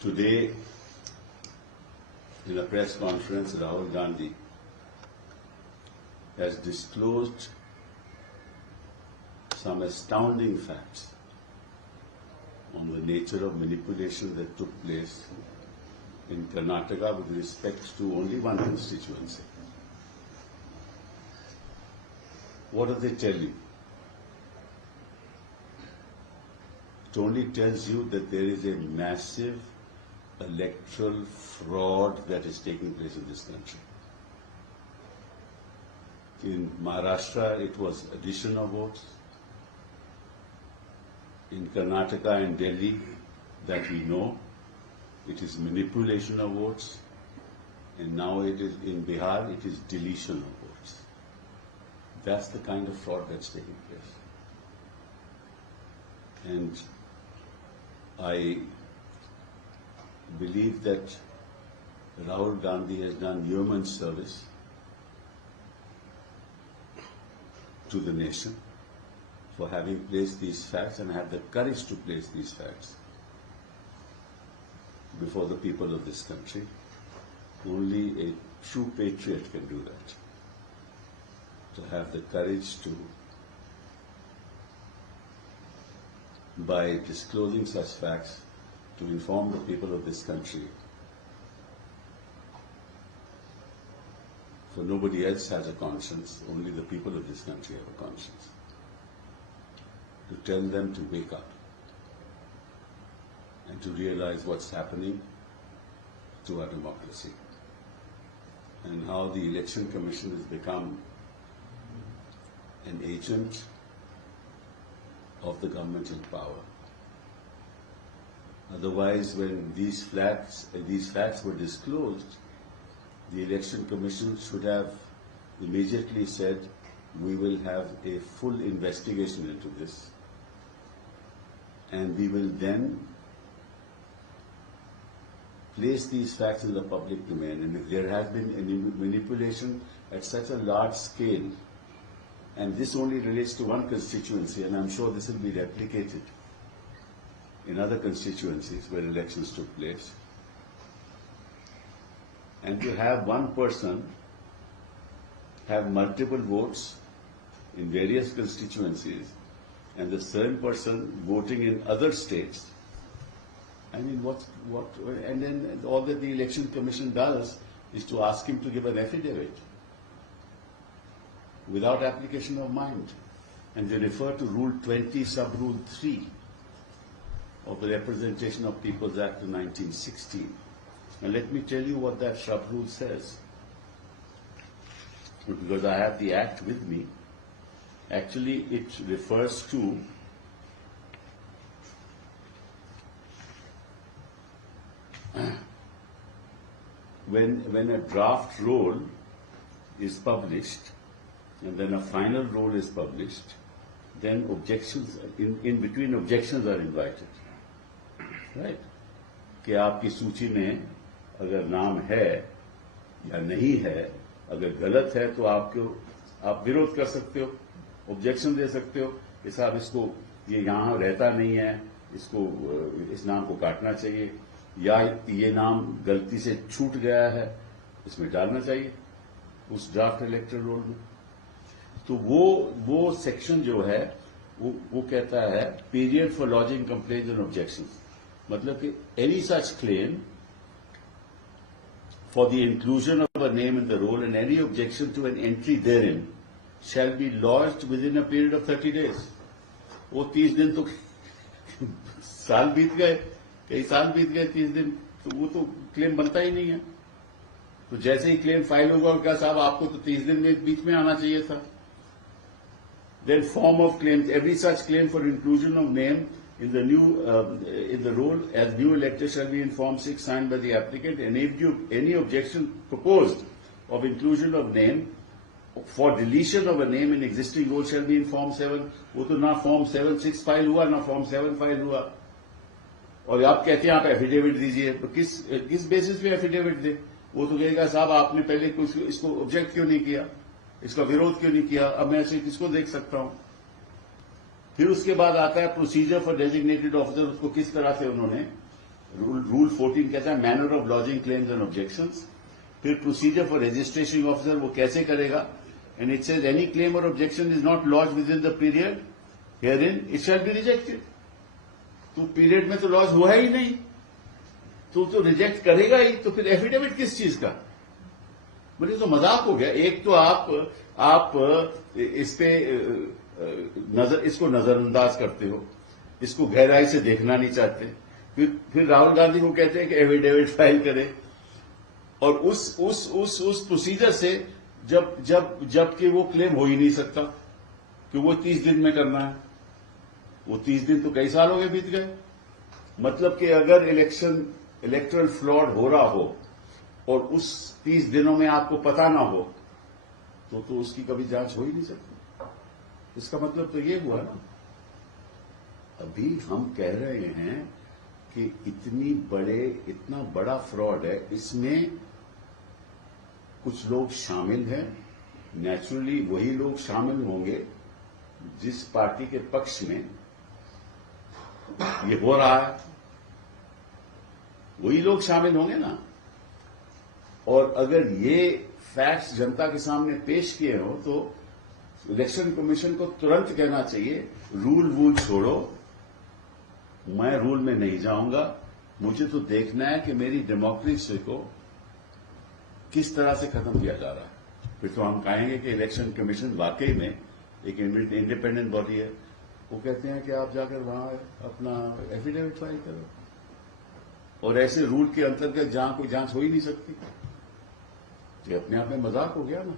Today, in a press conference, Rahul Gandhi has disclosed some astounding facts on the nature of manipulation that took place in Karnataka with respect to only one constituency. What do they tell you? It only tells you that there is a massive electoral fraud that is taking place in this country. In Maharashtra, it was addition of votes. In Karnataka and Delhi, that we know, it is manipulation of votes. And now it is in Bihar, it is deletion of votes. That's the kind of fraud that's taking place. And I believe that Rahul Gandhi has done yeoman's service to the nation for having placed these facts and had the courage to place these facts before the people of this country. Only a true patriot can do that. To have the courage to, by disclosing such facts, to inform the people of this country. For nobody else has a conscience, only the people of this country have a conscience. To tell them to wake up and to realize what's happening to our democracy and how the Election Commission has become an agent of the government in power. Otherwise, when these facts were disclosed, the Election Commission should have immediately said, we will have a full investigation into this, and we will then place these facts in the public domain. And if there has been any manipulation at such a large scale, and this only relates to one constituency, and I'm sure this will be replicated in other constituencies where elections took place, and to have one person have multiple votes in various constituencies and the same person voting in other states, I mean, and then all that the Election Commission does is to ask him to give an affidavit without application of mind. And they refer to Rule 20, Sub-Rule 3 of the Representation of Peoples Act of 1916. And let me tell you what that sub-rule says. Because I have the Act with me. Actually, it refers to when a draft roll is published and then a final roll is published, then objections, in between objections are invited. Right? कि आपकी सूची में अगर नाम है या नहीं है, अगर गलत है तो आप विरोध कर सकते हो, ऑब्जेक्शन दे सकते हो कि साहब इसको ये यहाँ रहता नहीं है, इसको इस नाम को काटना चाहिए, या ये नाम गलती से छूट गया है, इसमें डालना चाहिए उस ड्राफ्ट इलेक्टोरल रोल में. तो वो सेक्शन जो है वो कहता है period for lodging complaints and objections. मतलब कि any such claim for the inclusion of a name in the roll and any objection to an entry therein shall be lodged within a period of 30 days. वो 30 दिन तो साल बीत गए, कई साल बीत गए, 30 दिन तो वो तो क्लेम बनता ही नहीं है. तो जैसे ही क्लेम फाइल होगा और क्या साहब आपको तो 30 दिन में बीच में आना चाहिए था. Then form of claims, every such claim for inclusion of name in the in the roll as new elector shall be in Form 6 signed by the applicant, and if any objection proposed of inclusion of name for deletion of a name in existing roll shall be in Form 7. वो तो ना Form 7/6 file हुआ ना Form 7 file हुआ, और आप कहते हैं आप एफिडेविट दीजिए, तो किस बेसिस पे एफिडेविट दे? वो तो कहेगा साहब आपने पहले इसको ऑब्जेक्ट क्यों नहीं किया, इसका विरोध क्यों नहीं किया, अब मैं ऐसे किसको देख सकता हूं. फिर उसके बाद आता है प्रोसीजर फॉर डेजिग्नेटेड ऑफिसर, उसको किस तरह से उन्होंने रूल 14 कहता है manner of lodging claims and objections. फिर प्रोसीजर फॉर रजिस्ट्रेशन ऑफिसर वो कैसे करेगा, and it says any claim और objection is not lodge within the period herein it shall be rejected. तो पीरियड में तो लॉज हुआ ही नहीं, तो रिजेक्ट करेगा ही, तो फिर एफिडेविट किस चीज का? बोले तो मजाक हो गया। एक तो आप इस पे इसको नजरअंदाज करते हो, इसको गहराई से देखना नहीं चाहते, फिर राहुल गांधी को कहते हैं कि एफिडेविट फाइल करें, और उस प्रोसीजर से जबकि वो क्लेम हो ही नहीं सकता कि वो 30 दिन में करना है। वो 30 दिन तो कई साल हो गए, बीत गए। मतलब कि अगर इलेक्टरल फ्रॉड हो रहा हो और उस 30 दिनों में आपको पता ना हो तो उसकी कभी जांच हो ही नहीं सकती। इसका मतलब तो ये हुआ ना, अभी हम कह रहे हैं कि इतना बड़ा फ्रॉड है, इसमें कुछ लोग शामिल हैं। नेचुरली वही लोग शामिल होंगे जिस पार्टी के पक्ष में ये हो रहा है, वही लोग शामिल होंगे ना। और अगर ये फैक्ट्स जनता के सामने पेश किए हो तो इलेक्शन कमीशन को तुरंत कहना चाहिए रूल छोड़ो, मैं रूल में नहीं जाऊंगा, मुझे तो देखना है कि मेरी डेमोक्रेसी को किस तरह से खत्म किया जा रहा है। फिर तो हम कहेंगे कि इलेक्शन कमीशन वाकई में एक इंडिपेंडेंट बॉडी है। वो कहते हैं कि आप जाकर वहां अपना एफिडेविट फाइल करो, और ऐसे रूल के अंतर्गत जहां कोई जांच हो ही नहीं सकती, ये अपने आप में मजाक हो गया ना।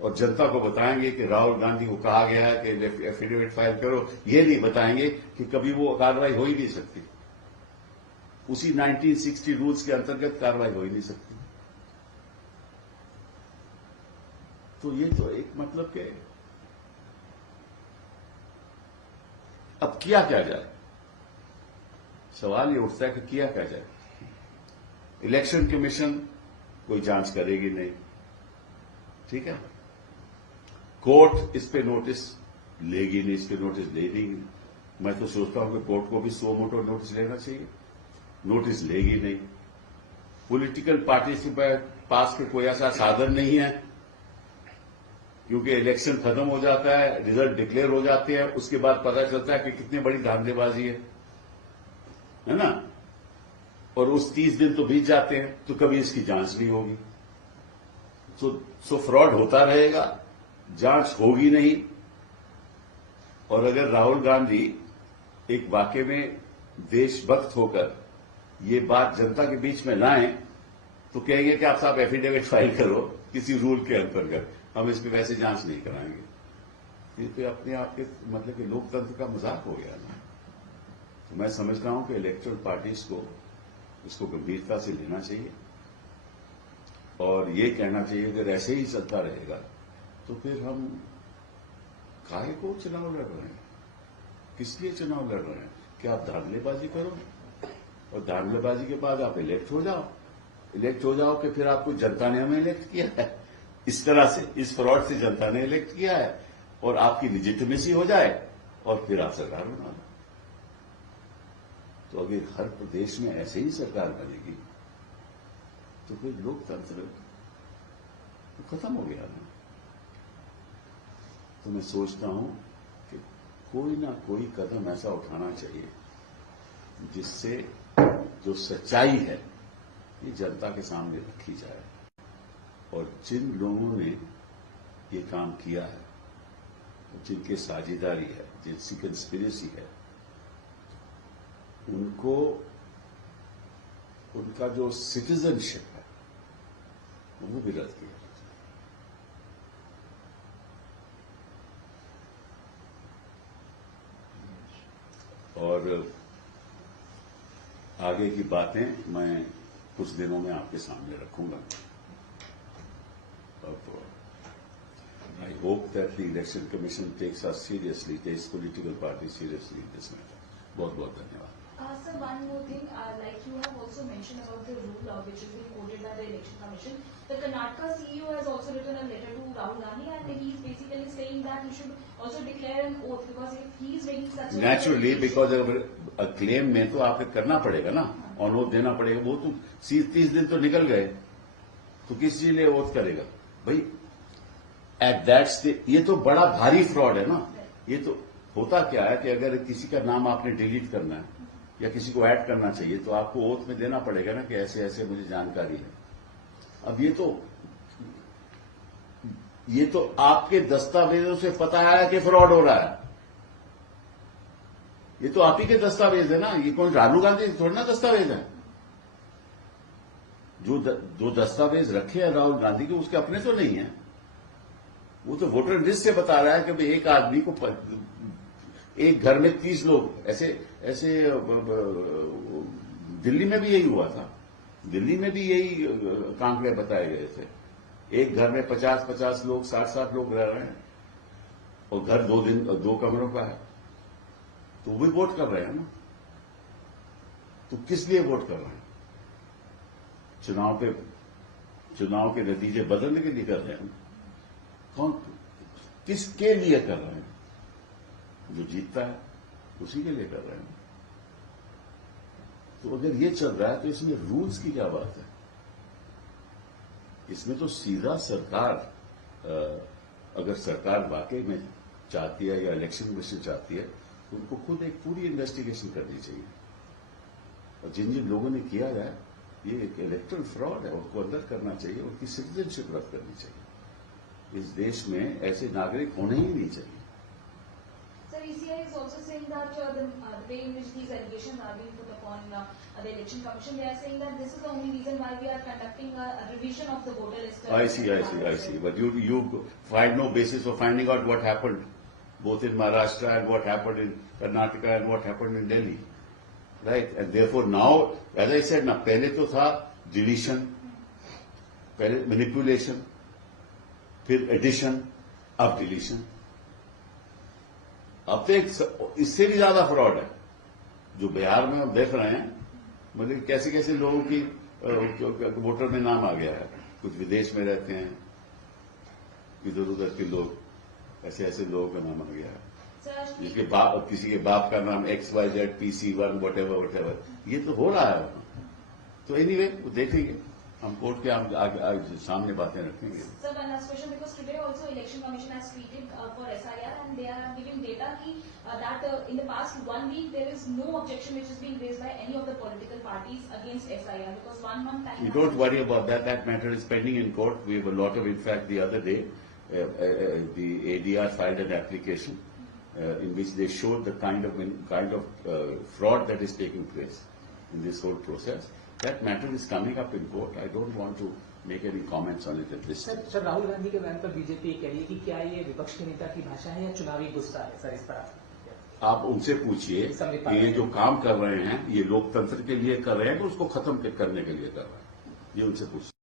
और जनता को बताएंगे कि राहुल गांधी को कहा गया है कि एफिडेविट फाइल करो, ये नहीं बताएंगे कि कभी वो कार्रवाई हो ही नहीं सकती, उसी 1960 रूल्स के अंतर्गत कार्रवाई हो ही नहीं सकती। तो ये तो एक मतलब के अब किया क्या जाए, सवाल ये उठता है कि किया क्या जाए। इलेक्शन कमीशन कोई जांच करेगी नहीं, ठीक है, कोर्ट इस पे नोटिस लेगी नहीं, इस पे नोटिस ले देगी। मैं तो सोचता हूं कि कोर्ट को भी सो मोटो नोटिस लेना चाहिए, नोटिस लेगी नहीं। पॉलिटिकल पार्टी के पास के कोई ऐसा साधन नहीं है, क्योंकि इलेक्शन खत्म हो जाता है, रिजल्ट डिक्लेयर हो जाते हैं, उसके बाद पता चलता है कि कितनी बड़ी धांधलेबाजी है ना। और उस 30 दिन तो बीत जाते हैं, तो कभी इसकी जांच नहीं होगी, सो फ्रॉड होता रहेगा, जांच होगी नहीं। और अगर राहुल गांधी एक वाकई में देशभक्त होकर ये बात जनता के बीच में लाएं, तो कहेंगे कि आप साहब एफिडेविट फाइल करो किसी रूल के अंतर्गत, हम इस पे वैसे जांच नहीं कराएंगे। ये तो अपने आप के मतलब कि लोकतंत्र का मजाक हो गया ना। तो मैं समझता हूं कि इलेक्टोरल पार्टीज को इसको गंभीरता से लेना चाहिए, और ये कहना चाहिए अगर ऐसे ही चलता रहेगा तो फिर हम काहे को चुनाव लड़ रहे हैं, किस लिए चुनाव लड़ रहे हैं? कि आप धांधलेबाजी करो, और धांधलेबाजी के बाद आप इलेक्ट हो जाओ कि फिर आपको जनता ने हमें इलेक्ट किया है, इस तरह से, इस फ्रॉड से जनता ने इलेक्ट किया है, और आपकी लिजिटिमेसी हो जाए, और फिर आप सरकार बना लो। तो अगर हर प्रदेश में ऐसे ही सरकार बनेगी तो फिर लोकतंत्र तो खत्म हो गया ना। तो मैं सोचता हूं कि कोई ना कोई कदम ऐसा उठाना चाहिए जिससे जो सच्चाई है ये जनता के सामने रखी जाए, और जिन लोगों ने ये काम किया है, जिनकी साझेदारी है, जिनकी कंस्पिरेसी है, उनको उनका जो सिटीजनशिप है वो भी रद्द किया। और आगे की बातें मैं कुछ दिनों में आपके सामने रखूंगा। I hope that the Election Commission takes us seriously, takes political parties seriously in this matter. बहुत बहुत धन्यवाद. Sir, one more thing, like you have also mentioned mention about the rule which has been quoted by the Election Commission. The Karnataka CEO has also written a letter to Rahul Gandhi, and he is basically saying that he should also declare an oath, because if he is making such a naturally because अगर claim में तो आपको करना पड़ेगा ना, on oath देना पड़ेगा। वो तो 30 दिन तो निकल गए, तो किस चीज लिए ओथ करेगा भाई? एट दैट स्टेज ये तो बड़ा भारी फ्रॉड है ना। ये तो होता क्या है कि अगर किसी का नाम आपने डिलीट करना है या किसी को ऐड करना चाहिए तो आपको ओथ में देना पड़ेगा ना कि ऐसे ऐसे मुझे जानकारी है। अब ये तो आपके दस्तावेजों से पता है कि फ्रॉड हो रहा है। ये तो आप ही के दस्तावेज है ना, ये कौन राहुल गांधी थोड़ा ना दस्तावेज है। जो दस्तावेज रखे हैं राहुल गांधी के, उसके अपने तो नहीं है। वो तो वोटर लिस्ट से बता रहा है कि भाई एक आदमी को एक घर में 30 लोग ऐसे दिल्ली में भी यही हुआ था। दिल्ली में भी यही कांकड़े बताए गए थे। एक घर में 50-50 लोग, 60-60 लोग रह रहे हैं, और घर 2 कमरों का है, तो वो भी वोट कर रहे हैं ना। तो किस लिए वोट कर रहे हैं? चुनाव के नतीजे बदलने के लिए कर रहे हैं। कौन किसके लिए कर रहे हैं? जो जीतता है उसी के लिए कर रहे हैं। तो अगर ये चल रहा है तो इसमें रूल्स की क्या बात है? इसमें तो सीधा सरकार, अगर सरकार वाकई में चाहती है या इलेक्शन कमीशन चाहती है तो उनको खुद एक पूरी इन्वेस्टिगेशन करनी चाहिए, और जिन लोगों ने किया है ये एक इलेक्टोरल फ्रॉड है, उनको अंदर करना चाहिए, उनकी सिटीजनशिप रद्द करनी चाहिए। इस देश में ऐसे नागरिक होने ही नहीं चाहिए। Sir, ECI is also saying that the way in which these allegations are being put upon the Election Commission, they are saying that this is the only reason why we are conducting a revision of the voter list. I see. But you find no basis for finding out what happened both in Maharashtra and what happened in Karnataka and what happened in Delhi, right? And therefore now, as I said, ना पहले तो था deletion, पहले manipulation, फिर addition, अब deletion. अब तो इससे भी ज्यादा फ्रॉड है जो बिहार में हम देख रहे हैं। मतलब कैसे कैसे लोगों की वोटर में नाम आ गया है, कुछ विदेश में रहते हैं, इधर उधर के लोग, ऐसे लोगों का नाम आ गया है, जिसके बाप, किसी के बाप का नाम XYZ PC1 whatever, ये तो हो रहा है। तो एनीवे वो देखेंगे, हम कोर्ट के आगे सामने बातें रखेंगे। Sir, one last question, because today also Election Commission has tweeted for SIR, and they are giving data that in the past 1 week there is no objection which is being raised by any of the political parties against SIR, because 1 month time. You don't worry about that. That matter is pending in court. We have a lot of, in fact, the other day, the ADR filed an application in which they showed the kind of fraud that is taking place in this whole process. That matter is coming up in court. I don't want to make any comments on it at this stage. Sir, Rahul Gandhi के बयान पर BJP कह रही है कि क्या ये विपक्ष के नेता की भाषा है या चुनावी गुस्सा है? सर, इस पर आप उनसे पूछिए कि ये जो काम कर रहे हैं ये लोकतंत्र के लिए कर रहे हैं कि उसको खत्म करने के लिए कर रहे हैं, ये उनसे पूछिए।